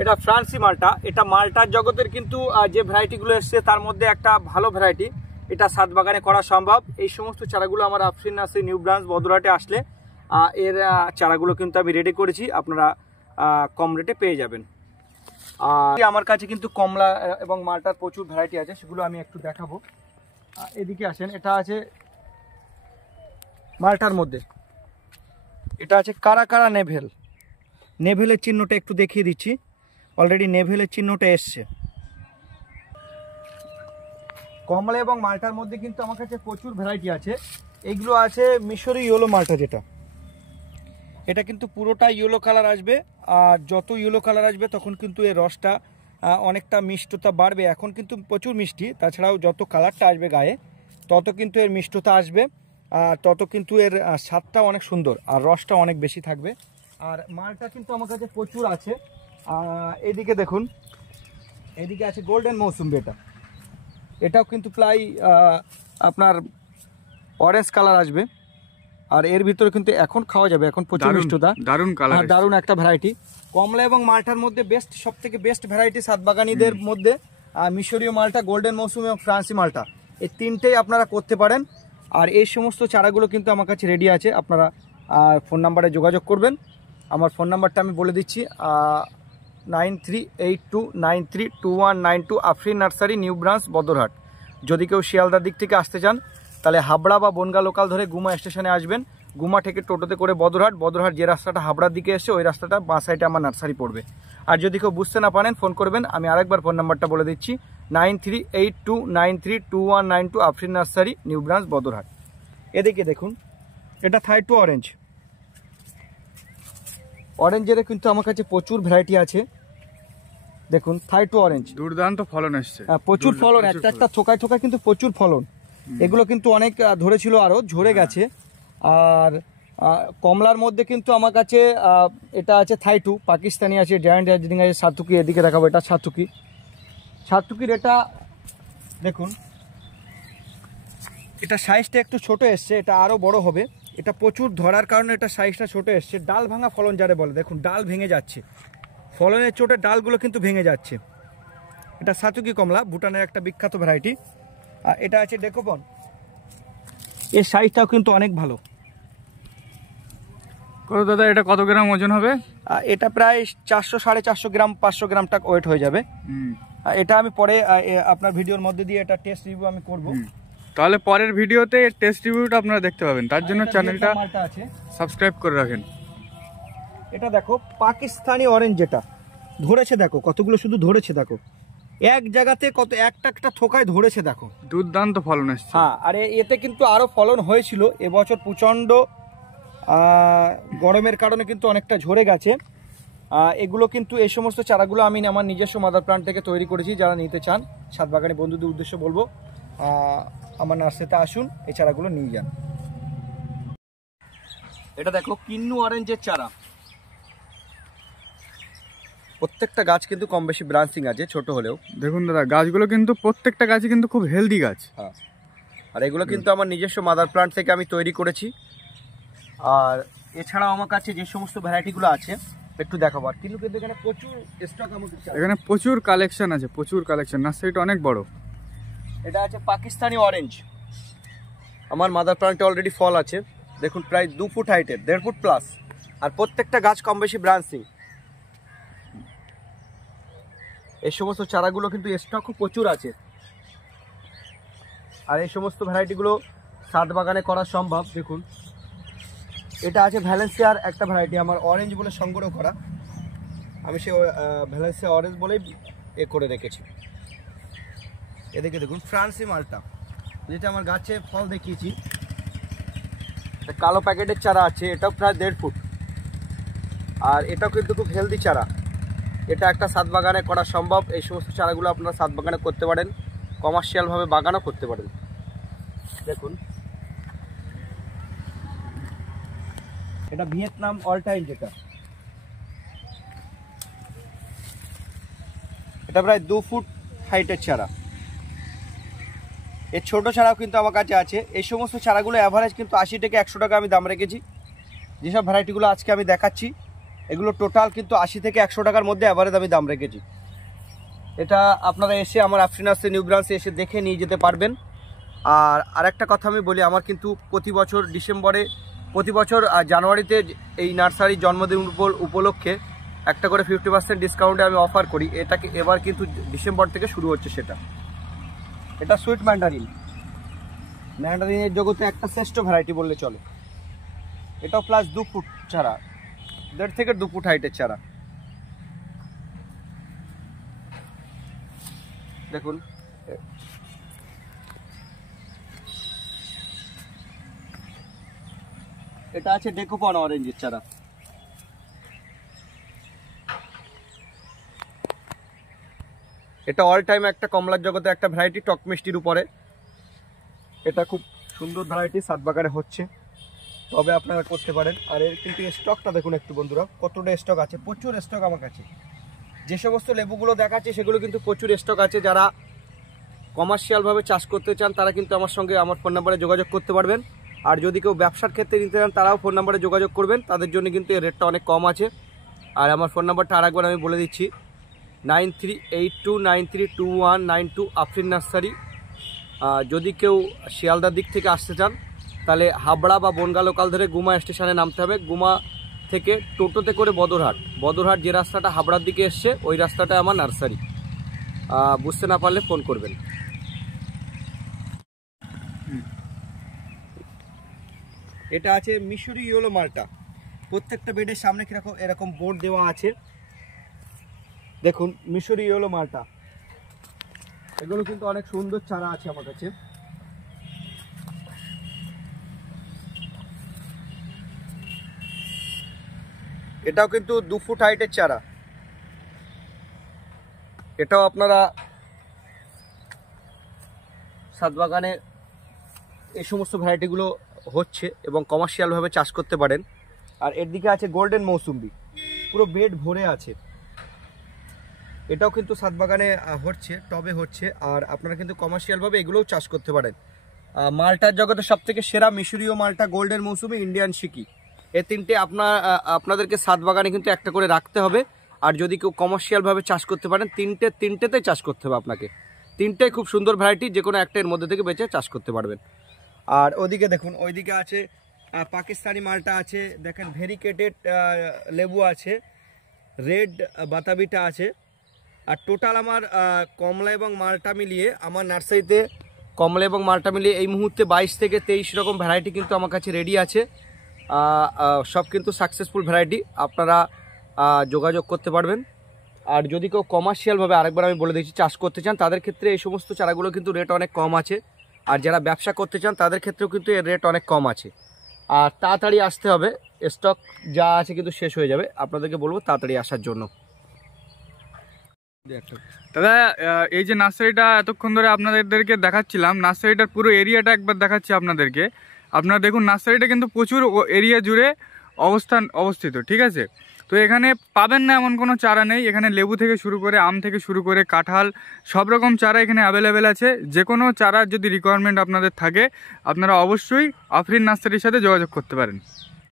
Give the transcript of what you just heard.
এটা ফ্রান্সি মালটা। এটা মালটার জগতের কিন্তু যে ভ্যারাইটিগুলো এসছে তার মধ্যে একটা ভালো ভ্যারাইটি। এটা ছাদ বাগানে করা সম্ভব। এই সমস্ত চারাগুলো আমার আফরিন নার্সারি নিউ ব্রাঞ্চ বদরহাটে আসলে এর চারাগুলো কিন্তু আমি রেডি করেছি, আপনারা কম রেটে পেয়ে যাবেন। আর আমার কাছে কিন্তু কমলা এবং মালটার প্রচুর ভ্যারাইটি আছে, সেগুলো আমি একটু দেখাবো। এদিকে আসেন, এটা আছে মালটার মধ্যে, এটা আছে কারা কারা নেভেল। নেভেলের চিহ্নটা একটু দেখিয়ে দিচ্ছি, অলরেডি নেভেলের চিহ্নটা এসছে। কমলা এবং মালটার মধ্যে কিন্তু আমার কাছে প্রচুর ভ্যারাইটি আছে। এইগুলো আছে মিশরি ইয়েলো মালটা, যেটা এটা কিন্তু পুরোটা ইয়েলো কালার আসবে। আর যত ইয়েলো কালার আসবে তখন কিন্তু এর রসটা অনেকটা মিষ্টতা বাড়বে। এখন কিন্তু প্রচুর মিষ্টি, তাছাড়াও যত কালারটা আসবে গায়ে তত কিন্তু এর মিষ্টতা আসবে, আর তত কিন্তু এর স্বাদটা অনেক সুন্দর আর রসটা অনেক বেশি থাকবে। আর মালটা কিন্তু আমার কাছে প্রচুর আছে। এদিকে দেখুন, এদিকে আছে গোল্ডেন মৌসুম্বি। এটাও কিন্তু প্রায় আপনার অরেঞ্জ কালার আসবে, আর এর ভিতরে কিন্তু এখন খাওয়া যাবে, এখন প্রচুর মিষ্টতা, দারুণ কালার, দারুণ একটা ভ্যারাইটি। কমলা এবং মালটার মধ্যে বেস্ট, সব থেকে বেস্ট ভ্যারাইটি সাতবাগানিদের মধ্যে মিশরীয় মালটা, গোল্ডেন মৌসুমি এবং ফ্রান্সি মালটা, এই তিনটেই আপনারা করতে পারেন। আর এই সমস্ত চারাগুলো কিন্তু আমার কাছে রেডি আছে, আপনারা ফোন নাম্বারে যোগাযোগ করবেন। আমার ফোন নাম্বারটা আমি বলে দিচ্ছি, 9382932192, Afrin nursery new branch Badarhat. যদি কেউ শিয়ালদার দিক থেকে আসতে চান তাহলে হাবড়া বা বনগা লোকাল ধরে গুমা স্টেশনে আসবেন। গুমা থেকে টোটোতে করে বদরহাট, বদরহাট যে রাস্তাটা হাবড়ার দিকে এসে ওই রাস্তাটা বাঁ সাইডে আমার নার্সারি পড়বে। আর যদি কেউ বুঝতে না পারেন ফোন করবেন, আমি আরেকবার ফোন নাম্বারটা বলে দিচ্ছি, 9382932192, Afrin nursery new branch Badarhat. এদিকে দেখুন, এটা থাই টু অরেঞ্জ। অরেঞ্জের কিন্তু আমার কাছে প্রচুর ভ্যারাইটি আছে। দেখুন থাই টু অরেঞ্জ, দুর্দান্ত ফলন এসছে, প্রচুর ফলন, একটা একটা থোকায় থোকায় কিন্তু প্রচুর ফলন। এগুলো কিন্তু অনেক ধরেছিল, আরও ঝরে গেছে। আর কমলার মধ্যে কিন্তু আমার কাছে এটা আছে থাই টু, পাকিস্তানি আছে, জায়ান্ট দার্জিলিং আছে, সাতুকি। এদিকে দেখাবো, এটা সাতুকি। সাতুকির এটা দেখুন, এটা সাইজটা একটু ছোট এসছে, এটা আরও বড় হবে। এটা প্রচুর ধরার কারণে এটা সাইজটা ছোট এসছে। ডাল ভাঙা ফলন যারে বলে, দেখুন ডাল ভেঙে যাচ্ছে, ফলনের চোটে ডালগুলো কিন্তু ভেঙে যাচ্ছে। এটা সাতুকি কমলা, ভুটানের একটা বিখ্যাত ভ্যারাইটি। আর এটা আছে ডেকোপন, এর সাইজটাও কিন্তু অনেক ভালো। কত দাদা, এটা কত গ্রাম ওজন হবে? এটা প্রায় 400-450 গ্রাম, 500 গ্রাম টাক ওয়েট হয়ে যাবে। এটা আমি পরে আপনার ভিডিওর মধ্যে দিয়ে এটা টেস্ট রিভিউ আমি করব। তাহলে পরের ভিডিওতে টেস্ট রিভিউটা আপনারা দেখতে পাবেন, তার জন্য চ্যানেলটা সাবস্ক্রাইব করে রাখেন। এটা দেখো পাকিস্তানি অরেঞ্জ, যেটা ধরেছে দেখো কতগুলো শুধু ধরেছে, দেখো এক জায়গাতে কত একটা একটা থোকায় ধরেছে, দেখো দুর্দান্ত ফলন এসছে। হ্যাঁ, আর এতে কিন্তু আরো ফলন হয়েছিল। এবছর প্রচন্ড গরমের কারণে কিন্তু অনেকটা ঝরে গেছে। এগুলো কিন্তু এই সমস্ত চারাগুলো আমি আমার নিজস্ব মাদার প্লান্ট থেকে তৈরি করেছি। যারা নিতে চান, ছাদ বাগানি বন্ধুদের উদ্দেশ্যে বলবো, আমার নার্সারিতে আসুন, এই চারাগুলো নিয়ে যান। এটা দেখো কিন্নু অরেঞ্জের চারা। প্রত্যেকটা গাছ কিন্তু কম বেশি ব্রাঞ্চিং আছে, ছোট হলেও। দেখুন দাদা, গাছগুলো কিন্তু প্রত্যেকটা গাছই কিন্তু খুব হেলদি গাছ। হ্যাঁ, আর এগুলো কিন্তু আমার নিজস্ব মাদার প্লান্ট থেকে আমি তৈরি করেছি। আর এছাড়াও আমার কাছে যে সমস্ত ভ্যারাইটিগুলো আছে একটু দেখাবো। আর কিন্তু এখানে প্রচুর স্টক, এখানে প্রচুর কালেকশন আছে, প্রচুর কালেকশন। নার্সারিটা অনেক বড়। এটা আছে পাকিস্তানি অরেঞ্জ, আমার মাদার প্লান্টে অলরেডি ফল আছে। দেখুন প্রায় 2 ফুট হাইটের, 1.5 ফুট প্লাস। আর প্রত্যেকটা গাছ কম বেশি ব্রাঞ্চিং। এই সমস্ত চারাগুলো কিন্তু স্টকও প্রচুর আছে। আর এই সমস্ত ভ্যারাইটিগুলো ছাদ বাগানে করা সম্ভব। দেখুন এটা আছে ভ্যালেন্সিয়ার একটা ভ্যারাইটি, আমার অরেঞ্জ বলে সংগ্রহ করা। আমি সে ভ্যালেন্সিয়া অরেঞ্জ বলেই করে রেখেছি। এদিকে দেখুন ফ্রান্সি মালটা, যেটা আমার গাছে ফল দেখিয়েছি। কালো প্যাকেটের চারা আছে, এটাও প্রায় 1.5 ফুট। আর এটাও কিন্তু খুব হেলদি চারা। এটা একটা ছাদ বাগানে করা সম্ভব। এই সমস্ত চারাগুলো আপনারা ছাদ বাগানে করতে পারেন, কমার্শিয়ালভাবে বাগানও করতে পারেন। দেখুন এটা ভিয়েতনাম অল টাইম, যেটা এটা প্রায় 2 ফুট হাইটের চারা। এর ছোট চারাও কিন্তু আমার কাছে আছে। এই সমস্ত চারাগুলো অ্যাভারেজ কিন্তু 80 থেকে 100 টাকা আমি দাম রেখেছি। যেসব ভ্যারাইটিগুলো আজকে আমি দেখাচ্ছি এগুলো টোটাল কিন্তু 80 থেকে 100 টাকার মধ্যে অ্যাভারেজ আমি দাম রেখেছি। এটা আপনারা এসে আমার আফরিন নার্সারি নিউ ব্রাঞ্চে এসে দেখে নিয়ে যেতে পারবেন। আর আরেকটা কথা আমি বলি, আমার কিন্তু প্রতি বছর জানুয়ারিতে এই নার্সারির জন্মদিন উপলক্ষে একটা করে 50% ডিসকাউন্টে আমি অফার করি। এটাকে এবার কিন্তু ডিসেম্বর থেকে শুরু হচ্ছে সেটা। এটা সুইট ম্যান্ডারিনের জগতে একটা শ্রেষ্ঠ ভ্যারাইটি বললে চলে। এটাও প্লাস 2 ফুট চারা, 1.5 থেকে 2 ফুট হাইটের চারা। দেখুন এটা আছে ডেকোপন অরেঞ্জের চারা। এটা অল টাইম একটা কমলার জগতে একটা ভ্যারাইটি, টক মিষ্টির উপরে। এটা খুব সুন্দর ভ্যারাইটি, সাতবাগানে হচ্ছে, তবে আপনারা করতে পারেন। আর এর কিন্তু স্টকটা দেখুন একটু বন্ধুরা, কতটা স্টক আছে, প্রচুর স্টক আমার কাছে। যে সমস্ত লেবুগুলো দেখাচ্ছে সেগুলো কিন্তু প্রচুর স্টক আছে। যারা কমার্শিয়ালভাবে চাষ করতে চান তারা কিন্তু আমার সঙ্গে আমার ফোন নাম্বারে যোগাযোগ করতে পারবেন। আর যদি কেউ ব্যবসার ক্ষেত্রে নিতে চান তারাও ফোন নাম্বারে যোগাযোগ করবেন, তাদের জন্য কিন্তু এর রেটটা অনেক কম আছে। আর আমার ফোন নাম্বারটা আরেকবার আমি বলে দিচ্ছি, 9382932192 আফরিন নার্সারি। যদি কেউ শিয়ালদার দিক থেকে আসতে চান তাহলে হাবড়া বা বনগা লোকাল ধরে গুমা স্টেশনে নামতে হবে। গুমা থেকে টোটোতে করে বদরহাট যে রাস্তাটা হাবড়ার দিকে এসছে ওই রাস্তাটা আমার নার্সারি। বুঝতে না পারলে ফোন করবেন। এটা আছে মিশরি ইয়েলো মালটা। প্রত্যেকটা বেডের সামনে কিরকম এরকম বোর্ড দেওয়া আছে, দেখুন মিশরি ইয়েলো মালটা। এগুলো কিন্তু অনেক সুন্দর চারা আছে আমার কাছে। এটাও কিন্তু 2 ফুট হাইটের চারা। এটাও আপনারা সাতবাগানে এই সমস্ত ভ্যারাইটিগুলো হচ্ছে এবং কমার্শিয়ালভাবে চাষ করতে পারেন। আর এর দিকে আছে গোল্ডেন মৌসুম্বি, পুরো বেড ভরে আছে। এটাও কিন্তু সাতবাগানে হচ্ছে, টবে হচ্ছে। আর আপনারা কিন্তু কমার্শিয়ালভাবে এগুলোও চাষ করতে পারেন। মালটার জগতে সবথেকে সেরা মিশরীয় মালটা, গোল্ডেন মৌসুমি, ইন্ডিয়ান শিকি, এই তিনটে আপনাদেরকে সাতবাগানে কিন্তু একটা করে রাখতে হবে। আর যদি কেউ কমার্শিয়ালভাবে চাষ করতে পারেন তিনটেতে চাষ করতে হবে আপনাকে। তিনটেই খুব সুন্দর ভ্যারাইটি, যে কোনো একটা এর মধ্যে থেকে বেছে চাষ করতে পারবেন। আর ওদিকে দেখুন, ওইদিকে আছে পাকিস্তানি মালটা আছে, দেখেন ভেরিকেটেড লেবু আছে, রেড বাতাবিটা আছে। আর টোটাল আমার কমলা এবং মালটা মিলিয়ে আমার নার্সারিতে এই মুহূর্তে 22 থেকে 23 রকম ভ্যারাইটি কিন্তু আমার কাছে রেডি আছে। সব কিন্তু সাকসেসফুল ভ্যারাইটি, আপনারা যোগাযোগ করতে পারবেন। আর যদি কেউ কমার্শিয়ালভাবে, আরেকবার আমি বলে দিচ্ছি, চাষ করতে চান তাদের ক্ষেত্রে এই সমস্ত চারাগুলো কিন্তু রেট অনেক কম আছে। আর যারা ব্যবসা করতে চান তাদের ক্ষেত্রেও কিন্তু এর রেট অনেক কম আছে। আর তাড়াতাড়ি আসতে হবে, স্টক যা আছে কিন্তু শেষ হয়ে যাবে। আপনাদেরকে বলবো তাড়াতাড়ি আসার জন্য। দাদা, এই যে নার্সারিটা এতক্ষণ ধরে আপনাদেরকে দেখাচ্ছিলাম, নার্সারিটার পুরো এরিয়াটা একবার দেখাচ্ছি আপনাদেরকে। আপনারা দেখুন, নার্সারিটা কিন্তু প্রচুর এরিয়া জুড়ে অবস্থিত, ঠিক আছে। তো এখানে পাবেন না এমন কোনো চারা নেই। এখানে লেবু থেকে শুরু করে, আম থেকে শুরু করে, কাঁঠাল, সব রকম চারা এখানে অ্যাভেলেবেল আছে। যে কোনো চারার যদি রিকোয়ারমেন্ট আপনাদের থাকে আপনারা অবশ্যই আফরিন নার্সারির সাথে যোগাযোগ করতে পারেন।